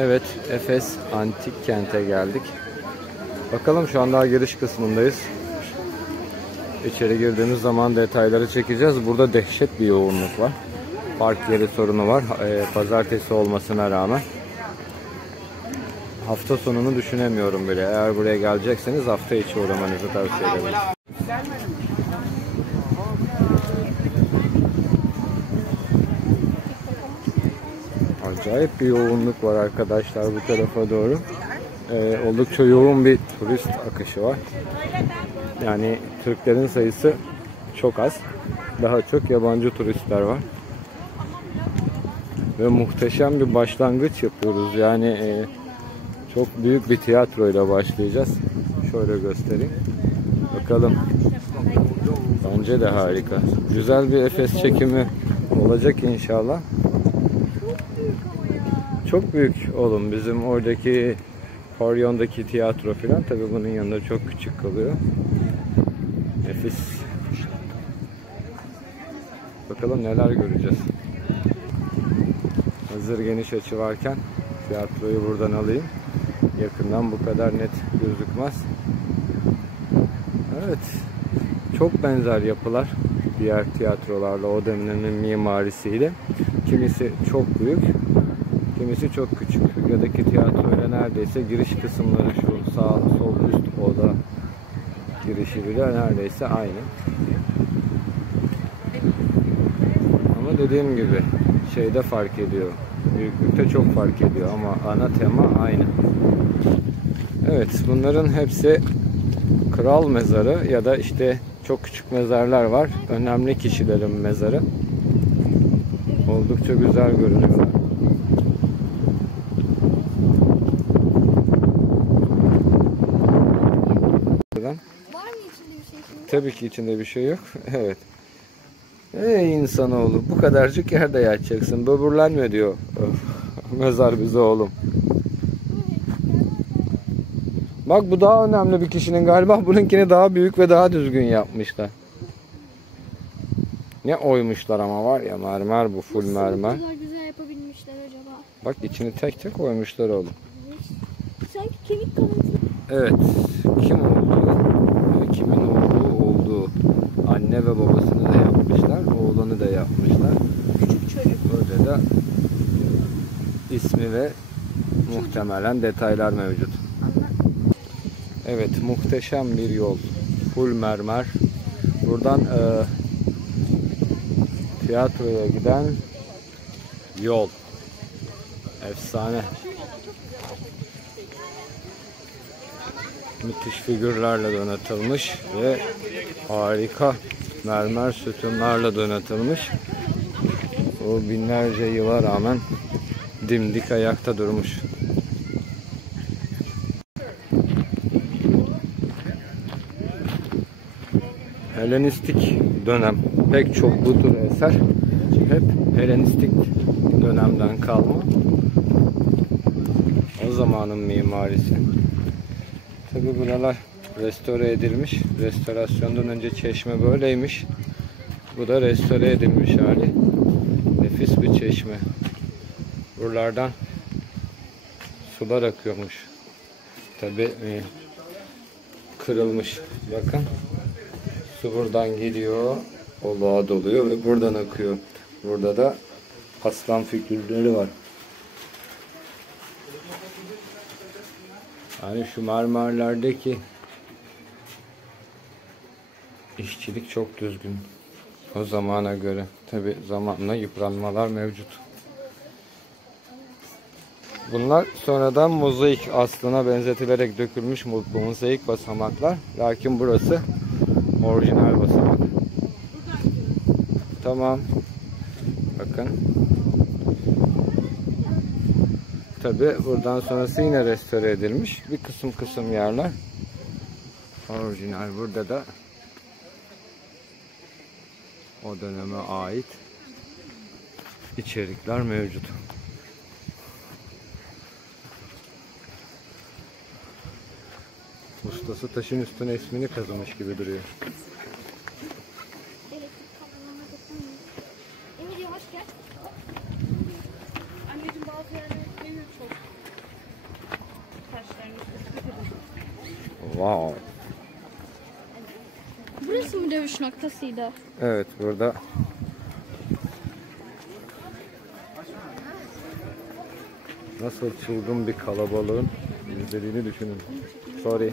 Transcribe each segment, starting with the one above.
Evet, Efes Antik Kent'e geldik. Bakalım, şu an daha giriş kısmındayız. İçeri girdiğimiz zaman detayları çekeceğiz. Burada dehşet bir yoğunluk var. Park yeri sorunu var. Pazartesi olmasına rağmen. Hafta sonunu düşünemiyorum bile. Eğer buraya gelecekseniz hafta içi uğramanızı tavsiye ederim. Acayip bir yoğunluk var arkadaşlar bu tarafa doğru. Oldukça yoğun bir turist akışı var. Yani Türklerin sayısı çok az. Daha çok yabancı turistler var. Ve muhteşem bir başlangıç yapıyoruz. Yani çok büyük bir tiyatroyla başlayacağız. Şöyle göstereyim. Bakalım. Bence de harika. Güzel bir Efes çekimi olacak inşallah. Çok büyük oğlum bizim oradaki Paryon'daki tiyatro falan. Tabii bunun yanında çok küçük kalıyor. Nefis. Bakalım neler göreceğiz. Hazır geniş açı varken tiyatroyu buradan alayım. Yakından bu kadar net gözükmez. Evet. Çok benzer yapılar diğer tiyatrolarla, o dönemin mimarisiyle. Kimisi çok büyük, kimisi çok küçük. Yadaki tiyatroyla neredeyse giriş kısımları şu sağ sol üst oda girişi bile neredeyse aynı. Ama dediğim gibi şeyde fark ediyor. Büyüklükte çok fark ediyor ama ana tema aynı. Evet, bunların hepsi kral mezarı ya da işte çok küçük mezarlar var. Önemli kişilerin mezarı. Oldukça güzel görünüyorlar. Var mı içinde bir şey şimdi? Tabii ki içinde bir şey yok. Evet. Ey insanoğlu, bu kadarcık yerde yatacaksın. Böbürlenme diyor. Mezar bize oğlum. Bak, bu daha önemli bir kişinin galiba. Bununkini daha büyük ve daha düzgün yapmışlar. Ne oymuşlar ama var ya, mermer bu, full mermer. Nasıl güzel yapabilmişler acaba? Bak, içini tek tek oymuşlar oğlum. Sanki kemik kalıntısı. Evet. Kim olduğu, kimin olduğu anne ve babasını da yapmışlar. Oğlanı da yapmışlar. Küçük çocuk. Böyle de ismi ve muhtemelen detaylar mevcut. Evet, muhteşem bir yol. Full mermer. Buradan tiyatroya giden yol. Efsane. Müthiş figürlerle donatılmış ve harika mermer sütunlarla donatılmış. O binlerce yıla rağmen dimdik ayakta durmuş. Helenistik dönem. Pek çok bu tür eser hep Helenistik dönemden kalma. O zamanın mimarisi. Tabi buralar restore edilmiş. Restorasyondan önce çeşme böyleymiş. Bu da restore edilmiş hali. Nefis bir çeşme. Buralardan sular akıyormuş. Tabi kırılmış. Bakın. Su buradan geliyor. Oluğa doluyor ve buradan akıyor. Burada da aslan figürleri var. Yani şu mermerlerdeki işçilik çok düzgün. O zamana göre. Tabi zamanla yıpranmalar mevcut. Bunlar sonradan mozaik aslına benzetilerek dökülmüş bu mozaik basamaklar. Lakin burası orijinal basamak. Tamam. Bakın. Tabi buradan sonrası yine restore edilmiş. Bir kısım yerler orijinal. Burada da o döneme ait içerikler mevcut. Ustası taşın üstüne ismini kazımış gibi duruyor. Emir yavaş gel. Anneciğim bazı yerlere değiyor çok. Wow. Burası mı dövüş noktasıydı? Evet, burada nasıl çılgın bir kalabalığın izlediğini düşünün. Sorry.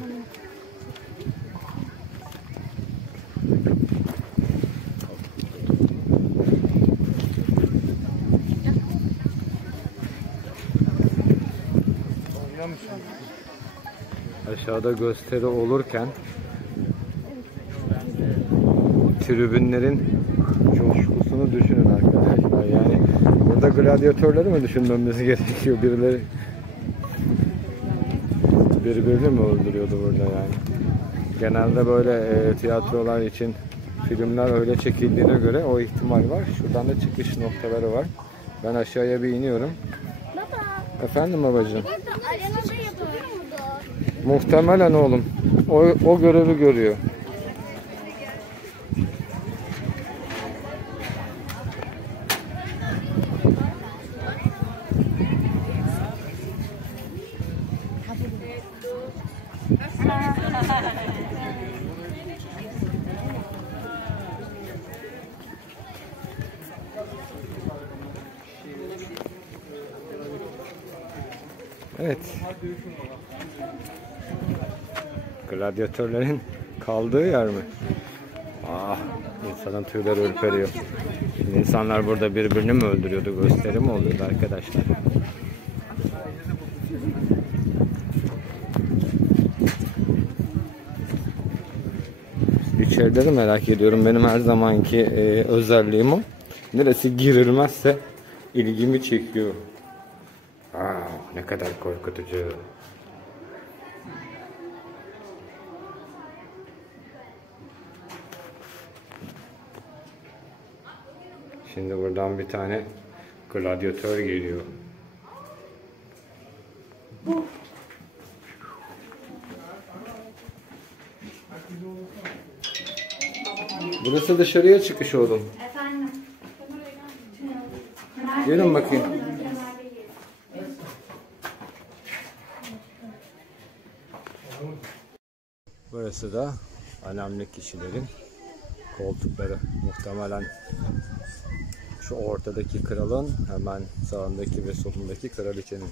Aşağıda gösteri olurken tribünlerin coşkusunu düşünün arkadaşlar. Yani burada gladyatörleri mi düşünmemiz gerekiyor? Birileri birbirini mi öldürüyordu burada yani? Genelde böyle tiyatrolar için filmler öyle çekildiğine göre o ihtimal var. Şuradan da çıkış noktaları var. Ben aşağıya bir iniyorum. Baba. Efendim babacığım? Burada arenada yapılıyor mu da? Muhtemelen oğlum. O görevi görüyor. Evet. Gladyatörlerin kaldığı yer mi? Ah, insanın tüyleri ürperiyor. Şimdi insanlar burada birbirini mi öldürüyordu? Gösteri mi oluyordu arkadaşlar? İçerileri merak ediyorum. Benim her zamanki özelliğim o. Neresi girilmezse ilgimi çekiyor. Ne kadar korkutucu. Şimdi buradan bir tane gladyatör geliyor. Burası dışarıya çıkış oğlum. Efendim. Gelin bakayım. Burası da önemli kişilerin koltukları. Muhtemelen şu ortadaki kralın, hemen sağındaki ve solundaki kraliçenin.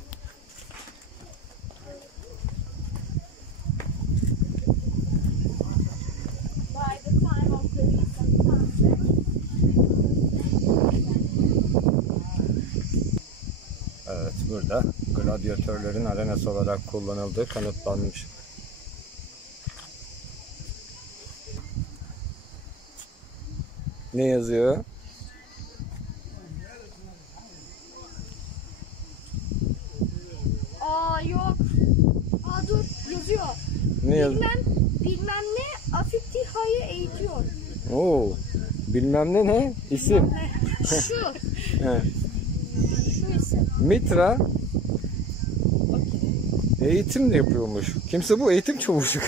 Evet, burada gladyatörlerin arenası olarak kullanıldığı kanıtlanmış. Ne yazıyor? Yok. Dur yazıyor. Ne yazıyor? Bilmem ne Afitiha'yı eğitiyor. Oo, bilmem ne isim. Şu. He. Şu isim. Mitra eğitim de yapıyormuş. Kimse bu eğitim çavuşu.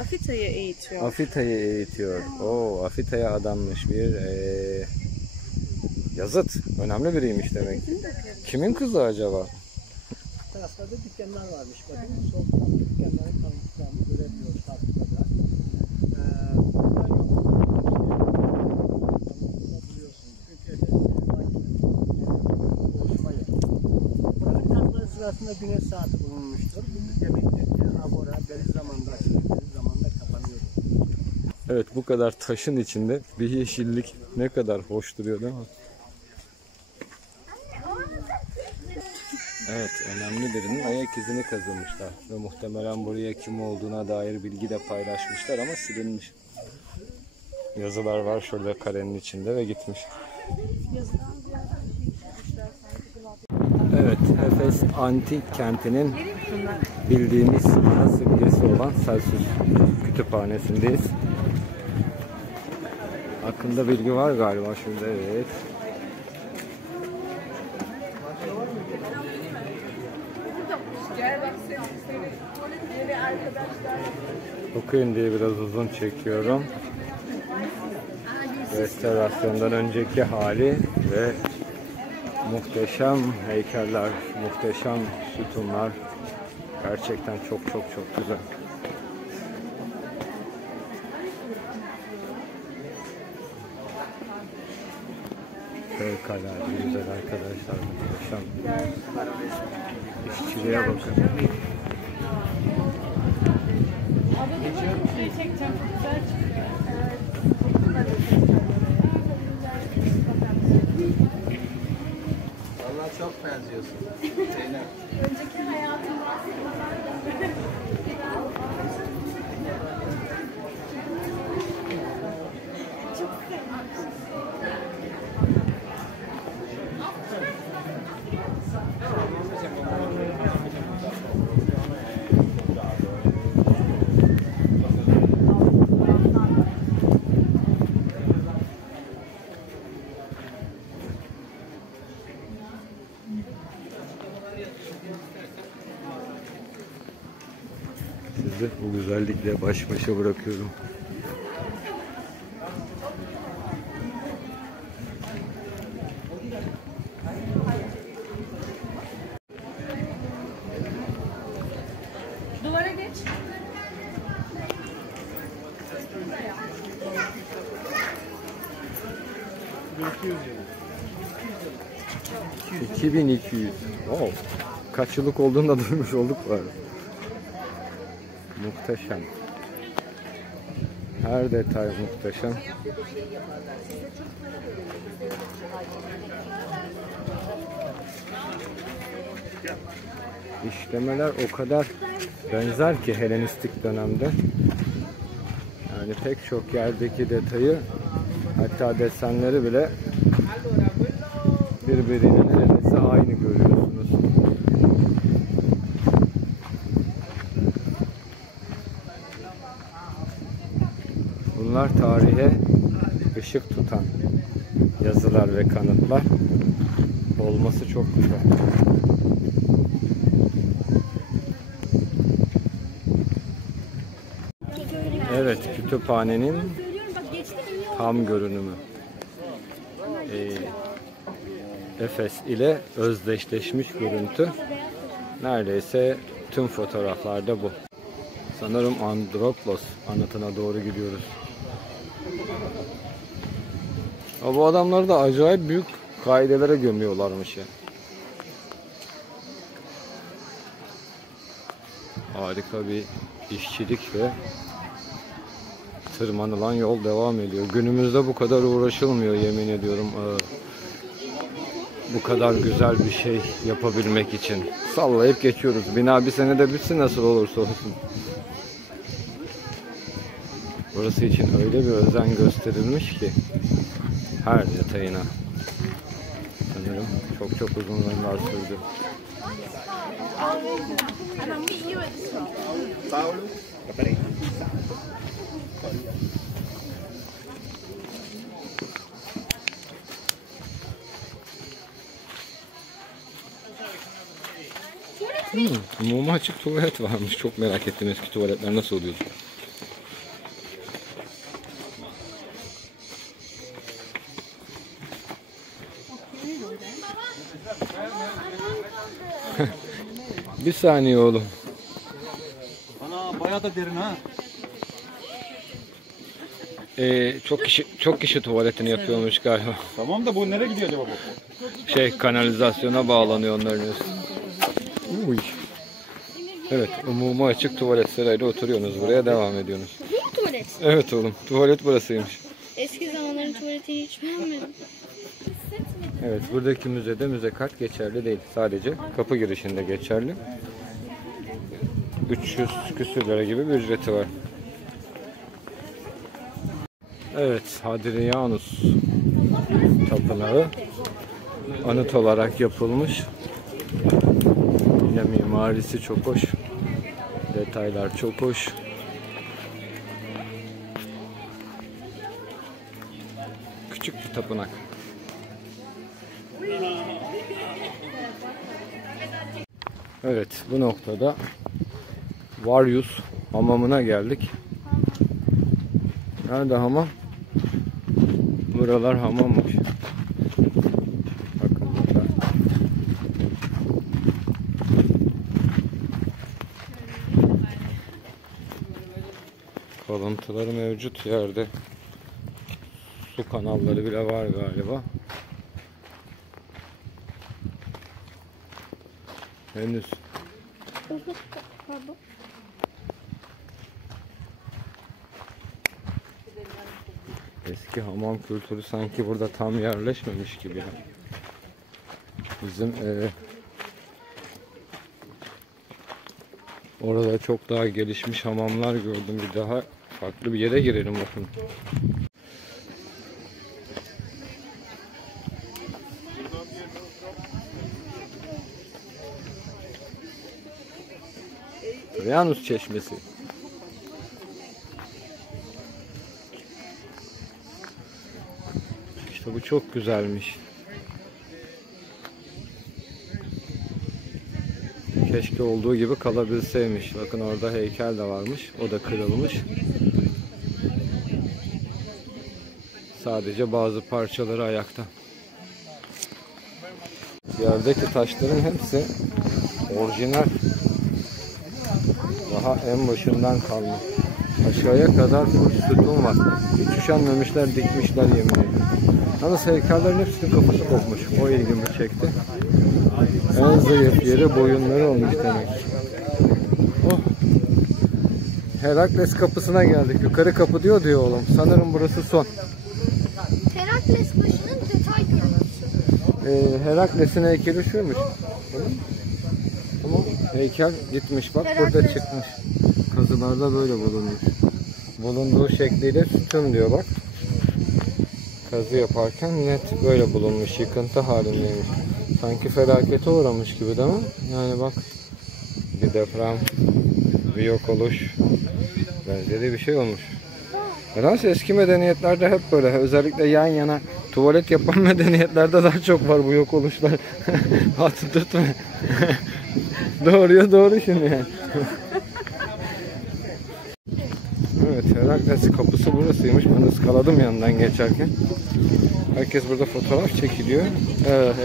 Afita'yı eğitiyor. Afita'yı eğitiyor. Oo, Afita'ya adanmış bir yazıt. Önemli biriymiş demek. Kimin kızı acaba? Taraflarda dükkanlar varmış. Bakın sol tarafta dükkanların tanıtıklarını görebiliyoruz taraflarda. Bunlar yok. Buluyorsunuz. Çünkü oluşmayı. Buranın kazları sırasında güneş saati bulunmuştur. Bu demektir ki Agora belli zamanda açılır, belli zamanda kapanıyor. Evet, bu kadar taşın içinde bir yeşillik ne kadar hoş duruyor değil mi? Evet, önemli birinin ayak izini kazımışlar ve muhtemelen buraya kim olduğuna dair bilgi de paylaşmışlar ama silinmiş. Yazılar var şurada karenin içinde ve gitmiş. Evet, Efes Antik Kenti'nin bildiğimiz ana simgesi olan Celsus Kütüphanesi'ndeyiz. Hakkında bilgi var galiba şurada, evet. Okuyun diye biraz uzun çekiyorum. Restorasyondan önceki hali ve muhteşem heykeller, muhteşem sütunlar. Gerçekten çok güzel. Fevkalade güzel arkadaşlar. Muhteşem. İşçiliğe bakın. Vallahi çok benziyorsun. Zeynep. Sizi bu güzellikle baş başa bırakıyorum. Duvara geç. $2200. Oh, kaç yıllık olduğunu da duymuş olduk var. Muhteşem. Her detay muhteşem. İşlemeler o kadar benzer ki Helenistik dönemde. Yani pek çok yerdeki detayı, hatta desenleri bile birbirine neredeyse aynı görüyorsunuz. Bunlar tarihe ışık tutan yazılar ve kanıtlar. Olması çok güzel. Evet, kütüphanenin tam görünümü. Efes ile özdeşleşmiş görüntü. Neredeyse tüm fotoğraflarda bu. Sanırım Androplos anıtına doğru gidiyoruz. Bu adamları da acayip büyük kaidelere gömüyorlarmış ya. Harika bir işçilik ve tırmanılan yol devam ediyor. Günümüzde bu kadar uğraşılmıyor, yemin ediyorum. Bu kadar güzel bir şey yapabilmek için. Sallayıp geçiyoruz. Bina bir senede bitsin nasıl olursa olsun. Burası için öyle bir özen gösterilmiş ki her detayına. Sanırım çok uzun yıllar sürdü. Muma açık tuvalet varmış. Çok merak ettim eski tuvaletler nasıl oluyor. Bir saniye oğlum. Ana bayağı da derin ha. Çok kişi tuvaletini yapıyormuş galiba. Tamam da bu nereye gidiyor acaba bu? Kanalizasyona bağlanıyor onların üstü. Uy. Evet, umumi açık tuvalet sırayla oturuyorsunuz, buraya devam ediyorsunuz. Bu mu tuvalet? Evet oğlum, tuvalet burasıymış. Eski zamanların tuvaletini hiç beğenmedim. Evet, buradaki müze kart geçerli değil. Sadece kapı girişinde geçerli. 300 küsür lira gibi bir ücreti var. Evet, Hadrianus Tapınağı anıt olarak yapılmış. Yine mimarisi çok hoş. Detaylar çok hoş. Küçük bir tapınak. Evet, bu noktada Varius hamamına geldik. Nerede hamam? Buralar hamammış. Bakın burada. Kalıntıları mevcut yerde. Su kanalları bile var galiba. Henüz. Pardon. Eski hamam kültürü sanki burada tam yerleşmemiş gibi. Bizim orada çok daha gelişmiş hamamlar gördüm. Bir daha farklı bir yere girelim bakın. Ryanus Çeşmesi. İşte bu çok güzelmiş. Keşke olduğu gibi kalabilseymiş. Bakın orada heykel de varmış. O da kırılmış. Sadece bazı parçaları ayakta. Yerdeki taşların hepsi orijinal. Daha en başından kalma. Aşağıya kadar full sütun var. Hiç üşenmemişler, dikmişler yemin ediyorum. Yalnız heykellerin hepsinin kafası kopmuş. O ilgimi çekti. En zayıf yeri boyunları olmuş demek. Oh. Herakles kapısına geldik. Yukarı kapı diyor oğlum. Sanırım burası son. Herakles başının detay görüntüsü. Herakles'in heykeli şuymuş. Tamam. Heykel gitmiş bak Herakles. burada çıkmış. Kazılarda böyle bulunmuş. Bulunduğu şekliyle sütun diyor bak. Kazı yaparken net böyle bulunmuş. Yıkıntı halindeymiş. Sanki felakete uğramış gibi değil mi? Yani bak bir deprem, bir yok oluş benzeri bir şey olmuş. Nedense eski medeniyetlerde hep böyle, özellikle yan yana tuvalet yapan medeniyetlerde daha çok var bu yok oluşlar. Hatı tutma. Doğruya doğru şimdi yani. Evet, Herakles kapısı burasıymış. Ben ıskaladım yanından geçerken. Herkes burada fotoğraf çekiliyor.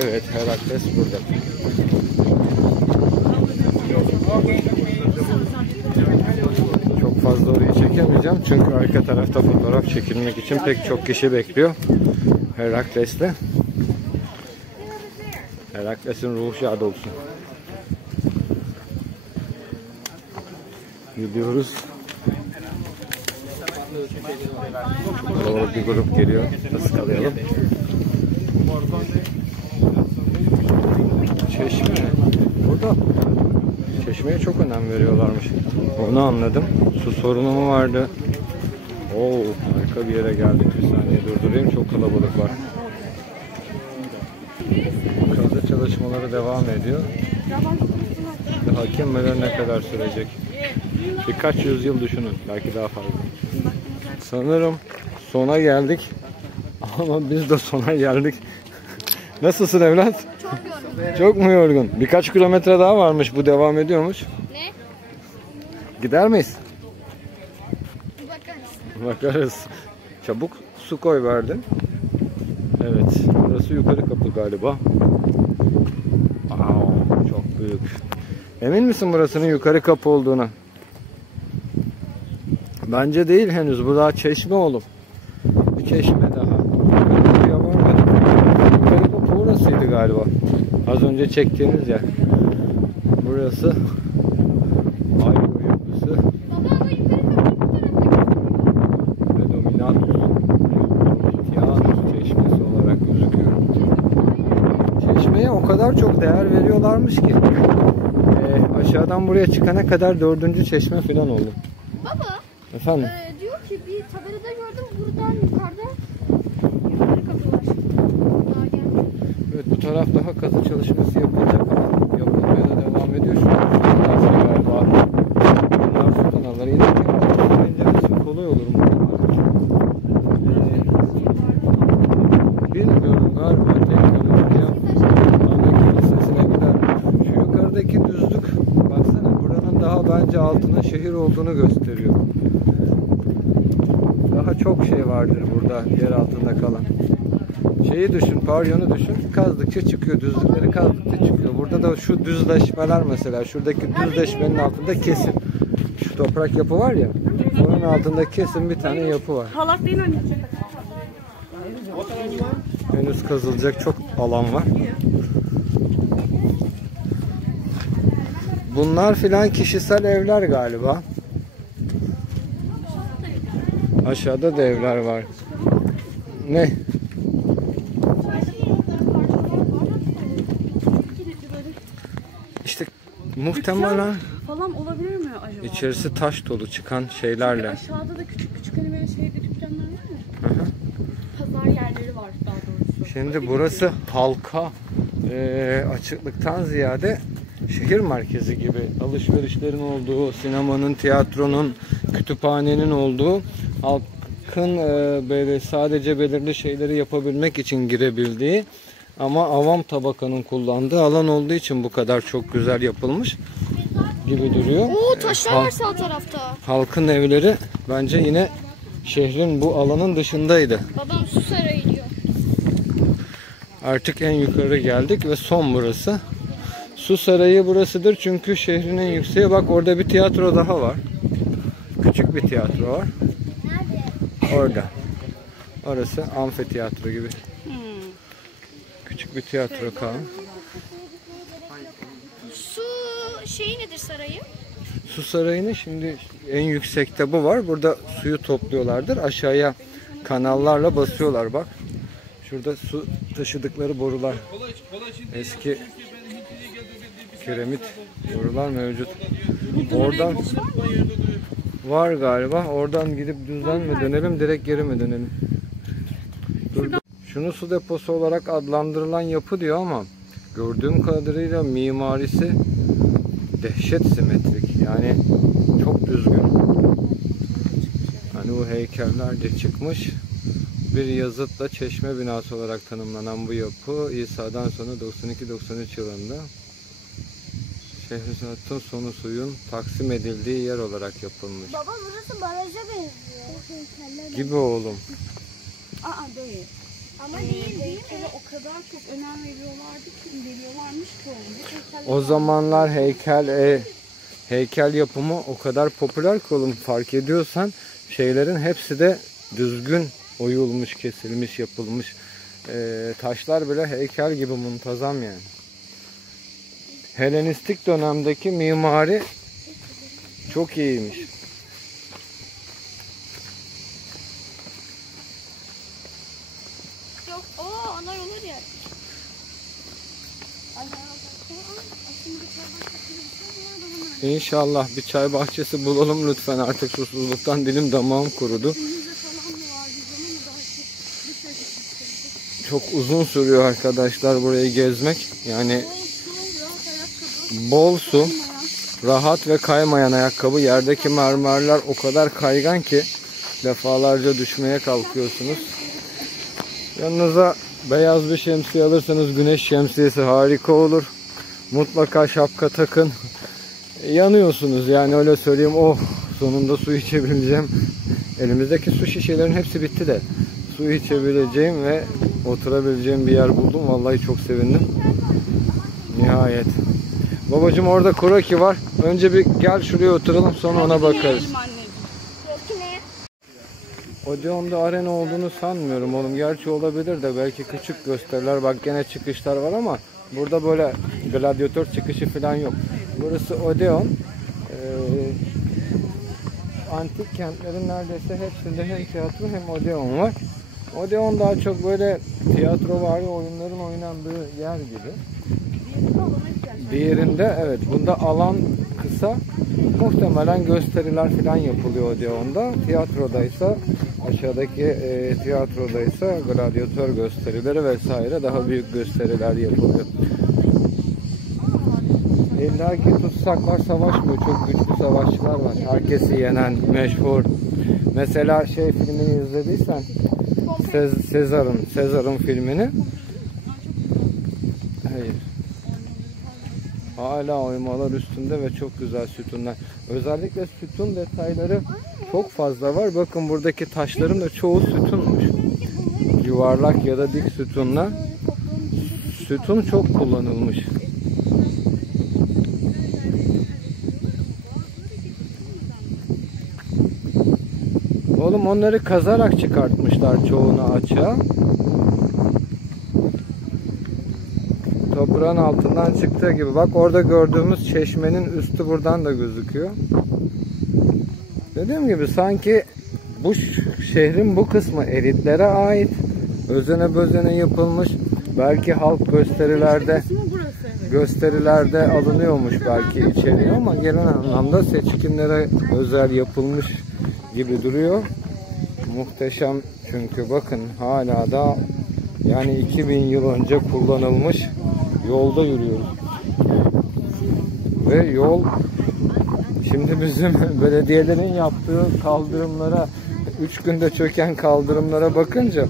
Evet, Herakles burada. Çok fazla orayı çekemeyeceğim çünkü arka tarafta fotoğraf çekilmek için pek çok kişi bekliyor. Herakles'le. Herakles'in ruhu şad olsun. Gidiyoruz. Kalabalık bir grup geliyor. Iskalayalım. Çeşme. Burada çeşmeye çok önem veriyorlarmış. Onu anladım. Su sorunu mu vardı? Oo, harika bir yere geldik. Bir saniye durdurayım. Çok kalabalık var. Kazı çalışmaları devam ediyor. Daha kim bilir ne kadar sürecek. Birkaç yüzyıl düşünün. Belki daha fazla. Sanırım sona geldik. Ama biz de sona geldik. Nasılsın evlat? Çok yorgun. Çok mu yorgun? Birkaç kilometre daha varmış. Bu devam ediyormuş. Ne? Gider miyiz? Bakarız. Bakarız. Çabuk su koy verdin. Evet. Burası yukarı kapı galiba. Aa, çok büyük. Emin misin burasının yukarı kapı olduğuna? Bence değil henüz. Bu daha çeşme oğlum. Bir çeşme daha. Yukarı kapı burasıydı galiba. Az önce çektiğiniz yer. Burası Aygo yapısı. Ve Dominatus çeşmesi olarak gözüküyor. Çeşmeye o kadar çok değer veriyorlarmış ki aşağıdan buraya çıkana kadar 4. çeşme falan oldu. Baba. Efendim? Diyor ki bir tabelada gördüm buradan yukarıda yukarı kapı var. Daha gelmedi. Evet, bu taraf daha kazı çalışması yapılacak ama yapılmaya da devam ediyor. Şu an galiba. Bunlar su kanalları. Yine incelemesi kolay olur mu? Bilmiyorum galiba teknoloji ana kilisesine gider. Şu yukarıdaki düzlük baksana buranın daha bence altının şehir olduğunu gösteriyor. Daha çok şey vardır burada yer altında kalan. Şeyi düşün, pavyonu düşün. Kazdıkça çıkıyor, düzlükleri kazdıkça çıkıyor. Burada da şu düzleşmeler mesela, şuradaki düzleşmenin altında kesin. Şu toprak yapı var ya, onun altında kesin bir tane yapı var. Halak değil önce. Henüz kazılacak çok alan var. Bunlar filan kişisel evler galiba. Aşağıda da evler var. Ne? İşte muhtemelen Falan olabilir mi acaba? içerisi taş dolu çıkan şeylerle. Aşağıda da küçük küçük hani böyle şeyde dükkanlar var ya. Aha. Pazar yerleri var daha doğrusu. Şimdi burası halka açıklıktan ziyade şehir merkezi gibi, alışverişlerin olduğu, sinemanın, tiyatronun, kütüphanenin olduğu, halkın böyle sadece belirli şeyleri yapabilmek için girebildiği ama avam tabakanın kullandığı alan olduğu için bu kadar çok güzel yapılmış gibi duruyor. Oo, taşlar var sağ tarafta. Halkın evleri bence yine şehrin bu alanın dışındaydı. Babam su sarayı diyor. Artık en yukarı geldik ve son burası. Su sarayı burasıdır çünkü şehrin en yükseği. Bak orada bir tiyatro daha var. Küçük bir tiyatro var. Nerede? Orada. Orası amfiteyatro gibi. Küçük bir tiyatro kaldı. Su şeyi nedir sarayı? Su sarayının şimdi en yüksekte bu var. Burada suyu topluyorlardır. Aşağıya kanallarla basıyorlar bak. Şurada su taşıdıkları borular. Eski kiremit borular mevcut. Oradan var galiba. Oradan gidip düzden mi dönelim, direkt geri mi dönelim? Dur. Şunu su deposu olarak adlandırılan yapı diyor ama gördüğüm kadarıyla mimarisi dehşet simetrik. Yani çok düzgün. Hani bu heykeller de çıkmış. Bir yazıtla çeşme binası olarak tanımlanan bu yapı İsa'dan sonra 92-93 yılında Şehrisat'ın sonu suyun taksim edildiği yer olarak yapılmış. Baba burası baraja benziyor. Gibi oğlum. Aa değil. Ama değil mi? O kadar çok önem veriyorlarmış ki onu. O zamanlar heykel yapımı o kadar popüler ki oğlum, fark ediyorsan şeylerin hepsi de düzgün oyulmuş, kesilmiş, yapılmış. Taşlar bile heykel gibi muntazam yani. Helenistik dönemdeki mimari çok iyiymiş. Yok, o ana yolu diye. İnşallah bir çay bahçesi bulalım lütfen, artık susuzluktan dilim damağım kurudu. Çok uzun sürüyor arkadaşlar burayı gezmek. Yani bol su, rahat ve kaymayan ayakkabı. Yerdeki mermerler o kadar kaygan ki defalarca düşmeye kalkıyorsunuz. Yanınıza beyaz bir şemsiye alırsanız güneş şemsiyesi harika olur. Mutlaka şapka takın. Yanıyorsunuz yani, öyle söyleyeyim. Oh, sonunda su içebileceğim. Elimizdeki su şişelerin hepsi bitti de su içebileceğim ve oturabileceğim bir yer buldum. Vallahi çok sevindim. Nihayet. Babacığım orada kroki var. Önce bir gel şuraya oturalım, sonra ona bakarız. Odeon'da arena olduğunu sanmıyorum oğlum. Gerçi olabilir de, belki küçük gösteriler. Bak gene çıkışlar var ama burada böyle gladyatör çıkışı falan yok. Burası Odeon. Antik kentlerin neredeyse hepsinde hem tiyatro hem Odeon var. Odeon daha çok böyle tiyatrovari oyunların oynandığı yer gibi. Diğerinde evet, bunda alan kısa. Muhtemelen gösteriler falan yapılıyor Odeon'da. Tiyatrodaysa, aşağıdaki tiyatrodaysa gladyatör gösterileri vesaire, daha büyük gösteriler yapılıyor. İlla ki tutsaklar savaşmıyor. Çok güçlü savaşçılar var. Herkesi yenen meşhur. Mesela filmini izlediysen, Sezar'ın filmini. Hayır. Hala oymalar üstünde ve çok güzel sütunlar. Özellikle sütun detayları çok fazla var. Bakın buradaki taşların da çoğu sütunmuş. Yuvarlak ya da dik sütunlar. Sütun çok kullanılmış. Oğlum onları kazarak çıkartmışlar çoğunu açığa. toprağın altından çıktığı gibi. Bak orada gördüğümüz çeşmenin üstü buradan da gözüküyor. Dediğim gibi sanki bu şehrin bu kısmı elitlere ait. Özene bözene yapılmış. Belki halk gösterilerde alınıyormuş belki içeriye ama genel anlamda seçkinlere özel yapılmış gibi duruyor. Muhteşem çünkü bakın hala da yani 2000 yıl önce kullanılmış yolda yürüyoruz. Ve yol şimdi bizim belediyelerin yaptığı kaldırımlara 3 günde çöken kaldırımlara bakınca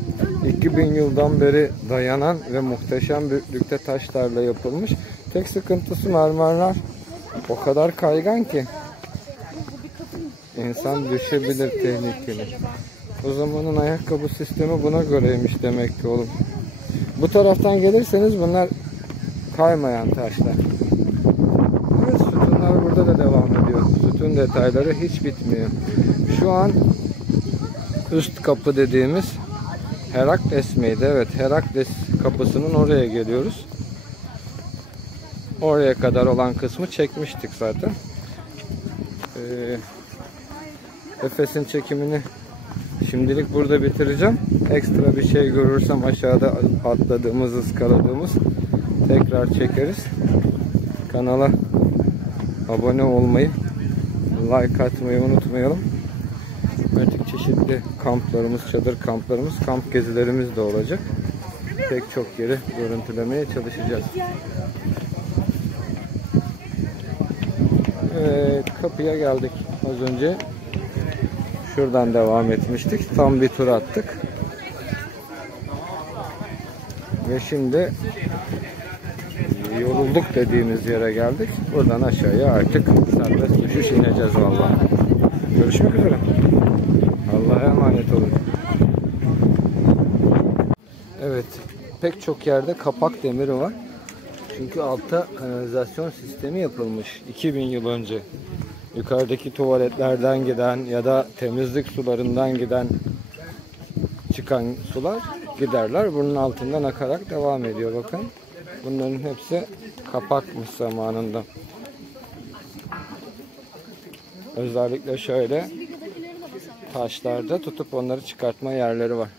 2000 yıldan beri dayanan ve muhteşem büyüklükte taşlarla yapılmış. Tek sıkıntısı mermerler o kadar kaygan ki insan düşebilir, tehlikeli. O zamanın ayakkabı sistemi buna göreymiş demek ki oğlum. Bu taraftan gelirseniz bunlar kaymayan taşlar. Evet, sütunlar burada da devam ediyor. Sütun detayları hiç bitmiyor. Şu an üst kapı dediğimiz Herakles miydi? Evet, Herakles kapısının oraya geliyoruz. Oraya kadar olan kısmı çekmiştik zaten. Efes'in çekimini şimdilik burada bitireceğim. Ekstra bir şey görürsem aşağıda atladığımız, ıskaladığımız tekrar çekeriz. Kanala abone olmayı, like atmayı unutmayalım. Artık çeşitli kamplarımız, çadır kamplarımız, kamp gezilerimiz de olacak. Pek çok yeri görüntülemeye çalışacağız. Evet, kapıya geldik. Az önce şuradan devam etmiştik. Tam bir tur attık. Ve şimdi yorulduk dediğimiz yere geldik. Buradan aşağıya artık serbest düşüş ineceğiz vallahi. Görüşmek üzere. Allah'a emanet olun. Evet, pek çok yerde kapak demiri var. Çünkü altta kanalizasyon sistemi yapılmış 2000 yıl önce. Yukarıdaki tuvaletlerden giden ya da temizlik sularından çıkan sular giderler. Bunun altından akarak devam ediyor bakın. Bunların hepsi kapakmış zamanında. Özellikle şöyle taşlarda tutup onları çıkartma yerleri var.